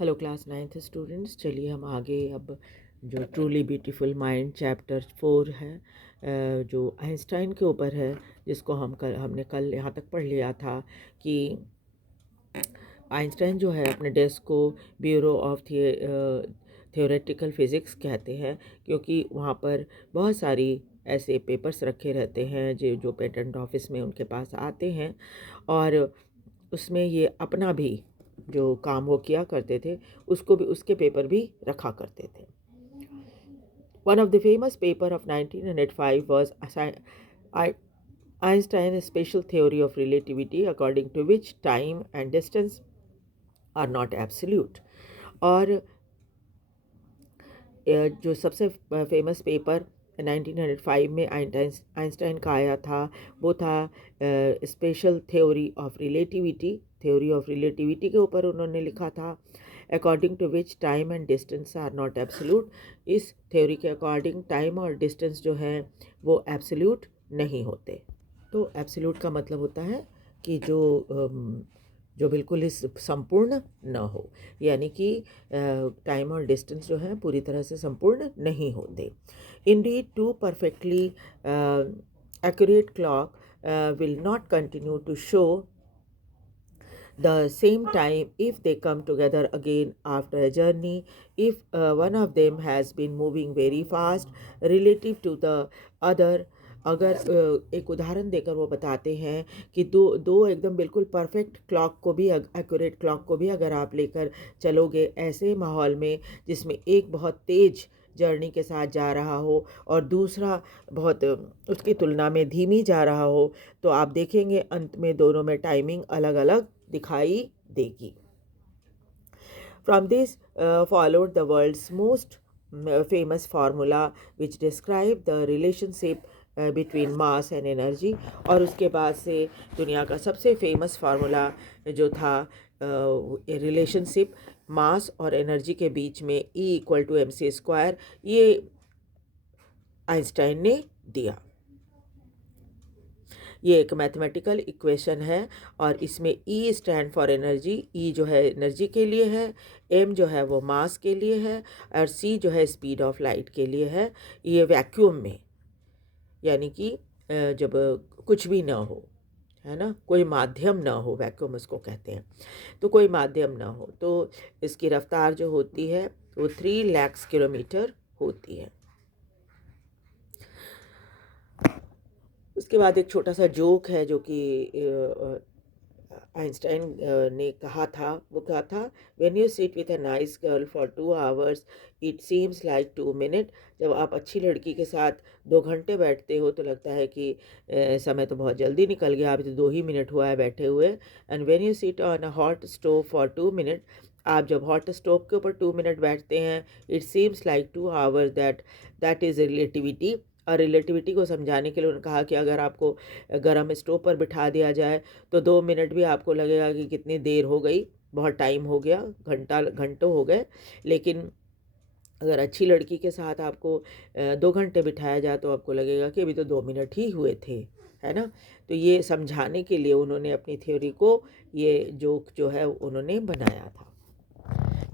Hello class ninth students, चलिए हम आगे अब जो ट्रूली ब्यूटीफुल माइंड चैप्टर 4 है, जो आइंस्टाइन के ऊपर है, जिसको हमने कल यहाँ तक पढ़ लिया था कि आइंस्टाइन जो है अपने डेस्क को ब्यूरो ऑफ थियोरेटिकल फिज़िक्स कहते हैं, क्योंकि वहाँ पर बहुत सारी ऐसे पेपर्स रखे रहते हैं जो पेटेंट ऑफिस में उनके पास आते हैं, और उसमें ये अपना भी जो काम वो किया करते थे उसको भी, उसके पेपर भी रखा करते थे। One of the famous paper of 1905 was Einstein's special theory of relativity, according to which time and distance are not absolute. और जो सबसे फेमस पेपर 1905 में आइंस्टाइन का आया था वो था स्पेशल थ्योरी ऑफ रिलेटिविटी के ऊपर उन्होंने लिखा था, according to which time and distance are not absolute. इस थ्योरी के अकॉर्डिंग टाइम और डिस्टेंस जो है वो एब्सोल्यूट नहीं होते। तो एब्सोल्यूट का मतलब होता है कि जो बिल्कुल ही संपूर्ण न हो, यानी कि टाइम और डिस्टेंस जो है पूरी तरह से संपूर्ण नहीं होते। Indeed two perfectly accurate clock will not continue to show the same time if they come together again after a journey, if one of them has been moving very fast relative to the other। अगर एक उदाहरण देकर वो बताते हैं कि दो दो एकदम बिल्कुल परफेक्ट क्लॉक को भी, एक्यूरेट क्लॉक को भी अगर आप लेकर चलोगे ऐसे माहौल में जिसमें एक बहुत तेज़ जर्नी के साथ जा रहा हो और दूसरा बहुत उसकी तुलना में धीमी जा रहा हो, तो आप देखेंगे अंत में दोनों में टाइमिंग अलग अलग दिखाई देगी। From this followed the world's most famous formula which describe the relationship between mass and energy। और उसके बाद से दुनिया का सबसे फेमस फार्मूला जो था रिलेशनशिप मास और एनर्जी के बीच में, E = mc², ये आइंस्टाइन ने दिया। ये एक मैथमेटिकल इक्वेशन है और इसमें E stand for energy, E जो है एनर्जी के लिए है, M जो है वो मास के लिए है, और C जो है स्पीड ऑफ लाइट के लिए है। ये वैक्यूम में, यानी कि जब कुछ भी ना हो, है ना, कोई माध्यम ना हो, वैक्यूम उसको कहते हैं, तो कोई माध्यम ना हो, तो इसकी रफ्तार जो होती है वो 3 लाख किलोमीटर होती है। उसके बाद एक छोटा सा जोक है जो कि आइंस्टाइन ने कहा था, वो कहा था, when you sit with a nice girl for 2 hours it seems like 2 minute. जब आप अच्छी लड़की के साथ 2 घंटे बैठते हो तो लगता है कि समय तो बहुत जल्दी निकल गया, अभी तो 2 ही मिनट हुआ है बैठे हुए। And when you sit on a hot stove for 2 minute, आप जब हॉट स्टोव के ऊपर 2 मिनट बैठते हैं, it seems like 2 hours. That is relativity. और रिलेटिविटी को समझाने के लिए उन्होंने कहा कि अगर आपको गर्म स्टोव पर बिठा दिया जाए तो 2 मिनट भी आपको लगेगा कि कितनी देर हो गई, बहुत टाइम हो गया, घंटों हो गए। लेकिन अगर अच्छी लड़की के साथ आपको 2 घंटे बिठाया जाए तो आपको लगेगा कि अभी तो 2 मिनट ही हुए थे, है ना। तो ये समझाने के लिए उन्होंने अपनी थ्योरी को, ये जोक जो है उन्होंने बनाया था।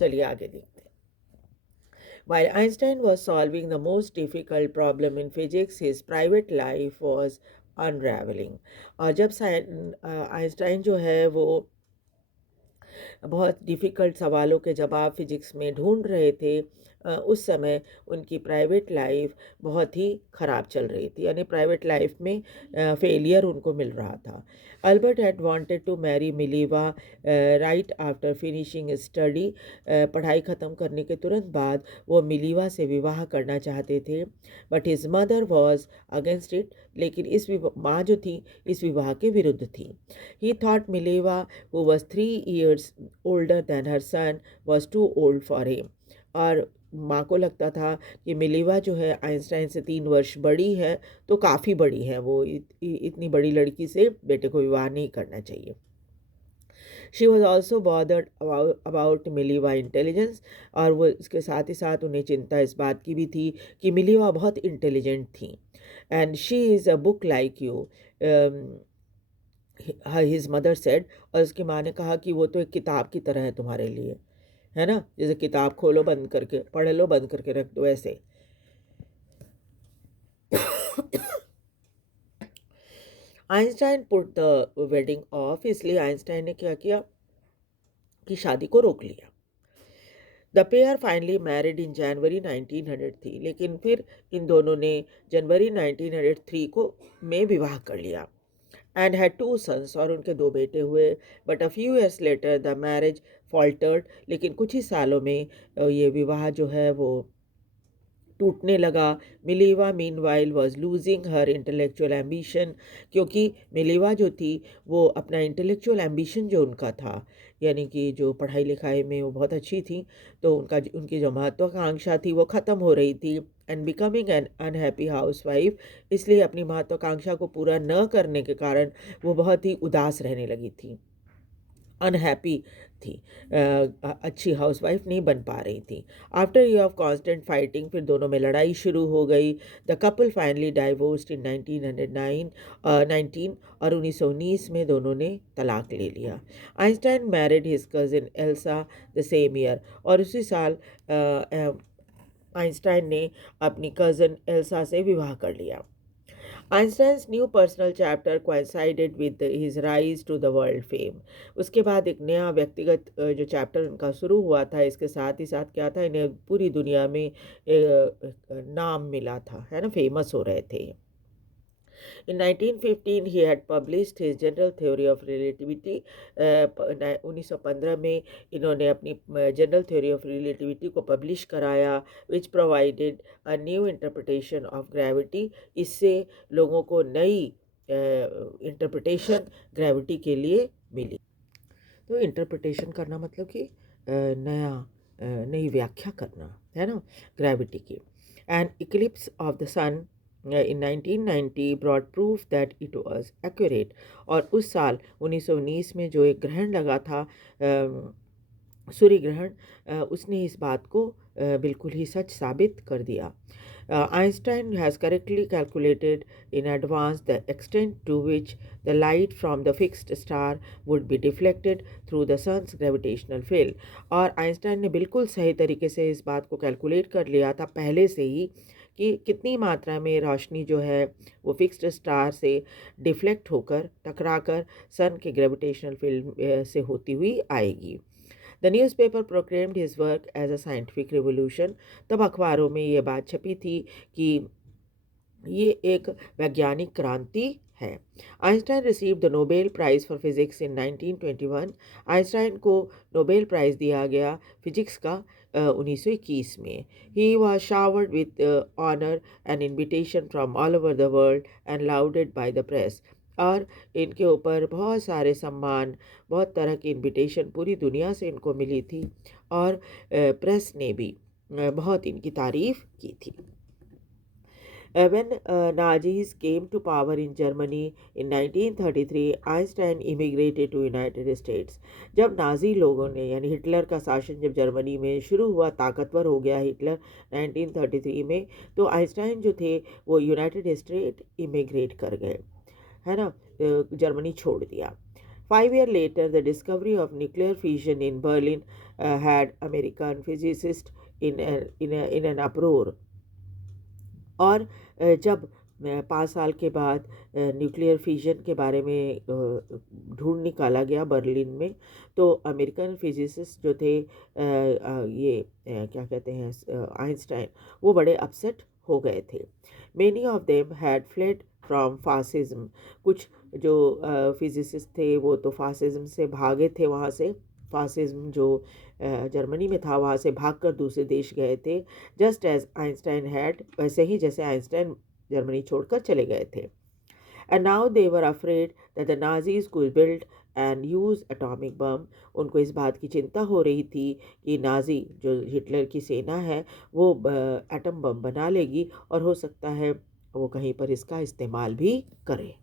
चलिए आगे देखते हैं। While Einstein was solving the most difficult problem in physics, his private life was unraveling। और जब आइंस्टाइन जो है वो बहुत डिफ़िकल्ट सवालों के जवाब फिज़िक्स में ढूंढ रहे थे, उस समय उनकी प्राइवेट लाइफ बहुत ही ख़राब चल रही थी, यानी प्राइवेट लाइफ में फेलियर उनको मिल रहा था। Albert had wanted to marry Mileva right after finishing study. पढ़ाई ख़त्म करने के तुरंत बाद वो मिलीवा से विवाह करना चाहते थे, but his mother was against it. लेकिन माँ जो थी इस विवाह के विरुद्ध थी। He thought Mileva, who was 3 years older than her son, was too old for him। और माँ को लगता था कि मिलीवा जो है आइंस्टाइन से 3 वर्ष बड़ी है, तो काफ़ी बड़ी है वो, इतनी बड़ी लड़की से बेटे को विवाह नहीं करना चाहिए। She was also bothered about Mileva intelligence. और वो इसके साथ ही साथ उन्हें चिंता इस बात की भी थी कि मिलीवा बहुत इंटेलिजेंट थी। And she is a book like you, his mother said. और उसकी माँ ने कहा कि वो तो एक किताब की तरह है तुम्हारे लिए, है ना, जैसे किताब खोलो बंद करके पढ़ लो, बंद करके रख दो, ऐसे। Einstein put the wedding off, इसलिए आइंस्टाइन ने क्या किया कि शादी को रोक लिया। The pair finally married in January 1903, लेकिन फिर इन दोनों ने जनवरी 1903 को में विवाह कर लिया। एंड हैड टू सन्स, और उनके दो बेटे हुए। But a few years later the marriage faltered, लेकिन कुछ ही सालों में ये विवाह जो है वो टूटने लगा। Mileva meanwhile was losing her intellectual ambition, क्योंकि मिलीवा जो थी वो अपना इंटेलेक्चुअल एम्बिशन जो उनका था, यानी कि जो पढ़ाई लिखाई में वो बहुत अच्छी थी, तो उनकी जो महत्वाकांक्षा थी वो ख़त्म हो रही थी। And becoming an unhappy house wife, इसलिए अपनी महत्वाकांक्षा को पूरा न करने के कारण वो बहुत ही उदास रहने लगी थी, अनहैप्पी थी, अच्छी हाउसवाइफ नहीं बन पा रही थी। After year of constant fighting, फिर दोनों में लड़ाई शुरू हो गई। द कपल फाइनली डाइवोर्स्ड इन 1919 और 1919 में दोनों ने तलाक ले लिया। Einstein married his cousin Elsa the same year, और उसी साल आइंस्टाइन ने अपनी कज़न एल्सा से विवाह कर लिया। Einstein's new personal chapter coincided with his rise to the world fame. उसके बाद एक नया व्यक्तिगत जो चैप्टर उनका शुरू हुआ था, इसके साथ ही साथ क्या था, इन्हें पूरी दुनिया में नाम मिला था, है ना, फेमस हो रहे थे। In 1915 he had published his general theory of relativity. 1915 में इन्होंने अपनी जनरल थ्योरी ऑफ रिलेटिविटी को पब्लिश कराया, which provided a new interpretation of gravity. इससे लोगों को नई इंटरप्रिटेशन ग्रेविटी के लिए मिली। तो इंटरप्रिटेशन करना मतलब कि नई व्याख्या करना, है ना, ग्रेविटी की। And eclipse of the sun in 1990 brought proof that it was accurate, और उस साल 1919 में जो एक ग्रहण लगा था, सूर्य ग्रहण, उसने इस बात को बिल्कुल ही सच साबित कर दिया। Einstein has correctly calculated in advance the extent to which the light from the fixed star would be deflected through the sun's gravitational field, और आइंस्टाइन ने बिल्कुल सही तरीके से इस बात को कैलकुलेट कर लिया था पहले से ही कि कितनी मात्रा में रोशनी जो है वो फिक्स्ड स्टार से डिफ्लेक्ट होकर टकराकर सन के ग्रेविटेशनल फील्ड से होती हुई आएगी। The newspaper proclaimed his work as a scientific revolution, तब अखबारों में ये बात छपी थी कि ये एक वैज्ञानिक क्रांति है। Einstein received the Nobel prize for physics in 1921, Einstein को नोबेल प्राइज़ दिया गया फिजिक्स का 1921 में। He was showered with honour and invitation from all over the world and lauded by the press, और इनके ऊपर बहुत सारे सम्मान, बहुत तरह की इनविटेशन पूरी दुनिया से इनको मिली थी, और प्रेस ने भी बहुत इनकी तारीफ़ की थी। When Nazis came to power in Germany in 1933, Einstein immigrated to United States. जब नाजी लोगों ने, यानी हिटलर का शासन जब जर्मनी में शुरू हुआ, ताकतवर हो गया हिटलर 1933 में, तो आइंस्टाइन जो थे वो यूनाइटेड स्टेट इमिग्रेट कर गए, है ना, जर्मनी छोड़ दिया। 5 years later, the discovery of nuclear fission in Berlin had American physicists in an uproar. और जब 5 साल के बाद न्यूक्लियर फिजन के बारे में ढूंढ निकाला गया बर्लिन में, तो अमेरिकन फिजिसिस्ट जो थे, ये क्या कहते हैं, आइंस्टाइन, वो बड़े अपसेट हो गए थे। Many of them had fled from fascism, कुछ जो फिजिसिस्ट थे वो तो फासिज्म से भागे थे, वहाँ से फासिज्म जो जर्मनी में था वहाँ से भागकर दूसरे देश गए थे। जस्ट एज आइंस्टाइन हैड, वैसे ही जैसे आइंस्टाइन जर्मनी छोड़कर चले गए थे। And now they were afraid that the Nazis could build and use atomic bomb, उनको इस बात की चिंता हो रही थी कि नाजी जो हिटलर की सेना है वो एटम बम बना लेगी, और हो सकता है वो कहीं पर इसका इस्तेमाल भी करे।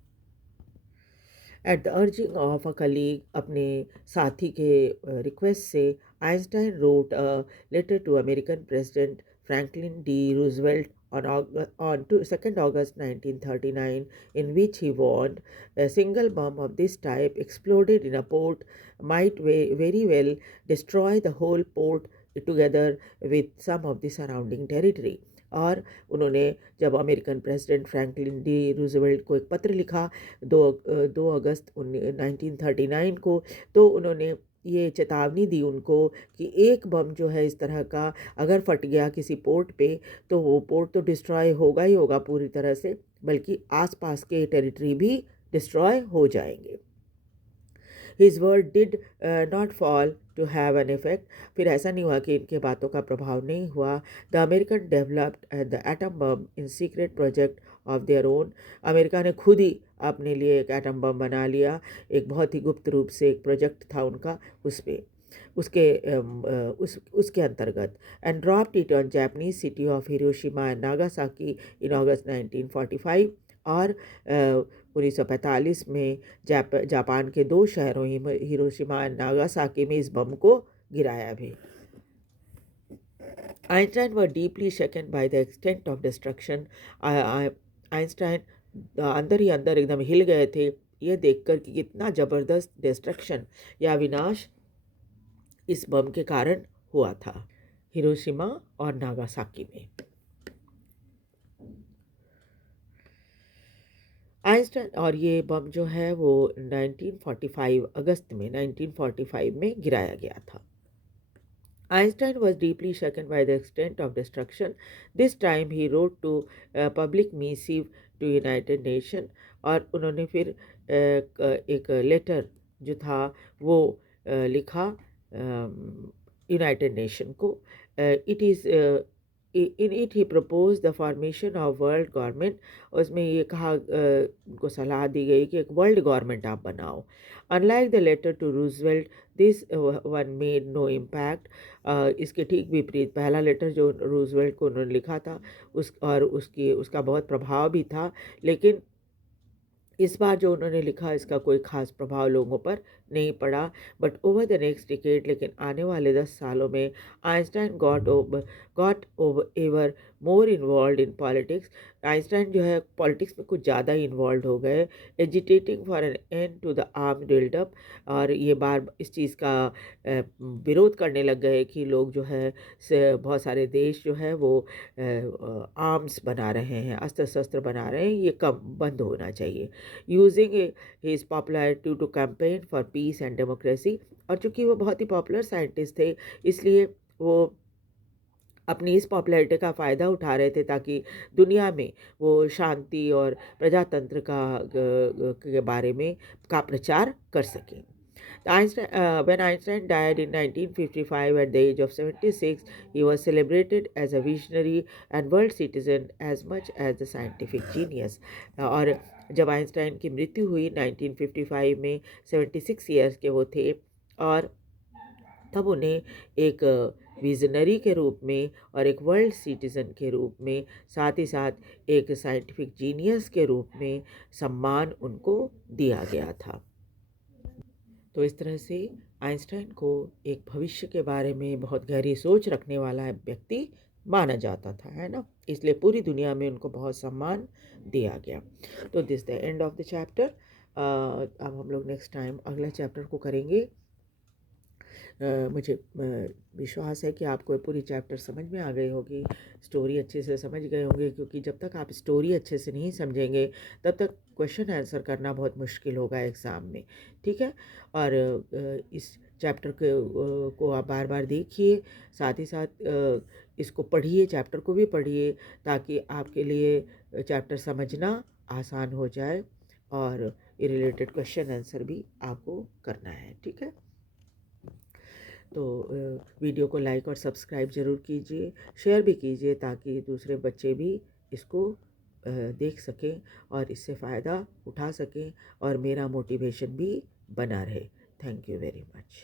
At the urging of a colleague, अपने साथी के रिक्वेस्ट से, Einstein wrote a letter to American president Franklin D Roosevelt on 2nd August 1939, in which he warned a single bomb of this type exploded in a port might very well destroy the whole port together with some of the surrounding territory. और उन्होंने जब American president Franklin D Roosevelt को एक पत्र लिखा 2 अगस्त 1939 को, तो उन्होंने ये चेतावनी दी उनको कि एक बम जो है इस तरह का अगर फट गया किसी पोर्ट पे तो वो पोर्ट तो डिस्ट्रॉय होगा ही होगा पूरी तरह से, बल्कि आसपास के टेरिटरी भी डिस्ट्रॉय हो जाएंगे. His word did not fall to have an effect. फिर ऐसा नहीं हुआ कि इनके बातों का प्रभाव नहीं हुआ. The American developed the atom bomb in secret project of their own. America ने खुद ही अपने लिए एक एटम बम बना लिया, एक बहुत ही गुप्त रूप से एक प्रोजेक्ट था उनका उस पे उसके अंतर्गत, and dropped it on Japanese city of Hiroshima and Nagasaki in August 1945. और 1945 में जापान के 2 शहरों हिरोशिमा और नागासाकी में इस बम को गिराया भी. Einstein were deeply shaken by the extent of destruction. Einstein अंदर ही अंदर एकदम हिल गए थे ये देखकर कि कितना ज़बरदस्त डिस्ट्रक्शन या विनाश इस बम के कारण हुआ था हिरोशिमा और नागासाकी में. आइंस्टाइन और ये बम जो है वो 1945 अगस्त में 1945 में गिराया गया था. Einstein was deeply shaken by the extent of destruction. This time he wrote to a public missive to United Nations. और उन्होंने फिर एक लेटर जो था वो लिखा यूनाइटेड नेशन को. In it he proposed the formation of world government. उसमें ये कहा उनको सलाह दी गई कि एक वर्ल्ड गवर्नमेंट आप बनाओ. Unlike the letter to Roosevelt, this one made no impact. इसके ठीक विपरीत पहला लेटर जो रूजवेल्ट को उन्होंने लिखा था उसका बहुत प्रभाव भी था, लेकिन इस बार जो उन्होंने लिखा इसका कोई ख़ास प्रभाव लोगों पर नहीं पड़ा. But over the next decade, लेकिन आने वाले 10 सालों में Einstein got ever more involve in politics. Einstein जो है पॉलिटिक्स में कुछ ज़्यादा ही इन्वॉल्व हो गए. Agitating for an end to the arm buildup. और ये बार इस चीज़ का विरोध करने लग गए कि लोग जो है बहुत सारे देश जो है वो आर्म्स बना रहे हैं, अस्त्र शस्त्र बना रहे हैं, ये कम बंद होना चाहिए. Using his popularity to campaign for peace and democracy. और चूँकि वो बहुत ही पॉपुलर साइंटिस्ट थे इसलिए वो अपनी इस पॉपुलैरिटी का फ़ायदा उठा रहे थे ताकि दुनिया में वो शांति और प्रजातंत्र के बारे में का प्रचार कर सकें. When Einstein died in 1955 at the age of 76, he was celebrated as a visionary and world citizen as much as the scientific genius. और जब आइंस्टाइन की मृत्यु हुई 1955 में 76 ईयर्स के वो थे, और तब उन्हें एक विजनरी के रूप में और एक वर्ल्ड सिटीज़न के रूप में, साथ ही साथ एक साइंटिफिक जीनियस के रूप में सम्मान उनको दिया गया था. तो इस तरह से आइंस्टाइन को एक भविष्य के बारे में बहुत गहरी सोच रखने वाला व्यक्ति माना जाता था, है ना. इसलिए पूरी दुनिया में उनको बहुत सम्मान दिया गया. तो this the end of the chapter. अब हम लोग नेक्स्ट टाइम अगला चैप्टर को करेंगे. मुझे विश्वास है कि आपको पूरी चैप्टर समझ में आ गई होगी, स्टोरी अच्छे से समझ गए होंगे, क्योंकि जब तक आप स्टोरी अच्छे से नहीं समझेंगे तब तक क्वेश्चन आंसर करना बहुत मुश्किल होगा एग्ज़ाम में. ठीक है. और इस चैप्टर को आप बार बार देखिए, साथ ही साथ इसको पढ़िए, चैप्टर को भी पढ़िए, ताकि आपके लिए चैप्टर समझना आसान हो जाए और ये रिलेटेड क्वेश्चन आंसर भी आपको करना है. ठीक है. तो वीडियो को लाइक और सब्सक्राइब ज़रूर कीजिए, शेयर भी कीजिए ताकि दूसरे बच्चे भी इसको देख सकें और इससे फ़ायदा उठा सकें और मेरा मोटिवेशन भी बना रहे. Thank you very much.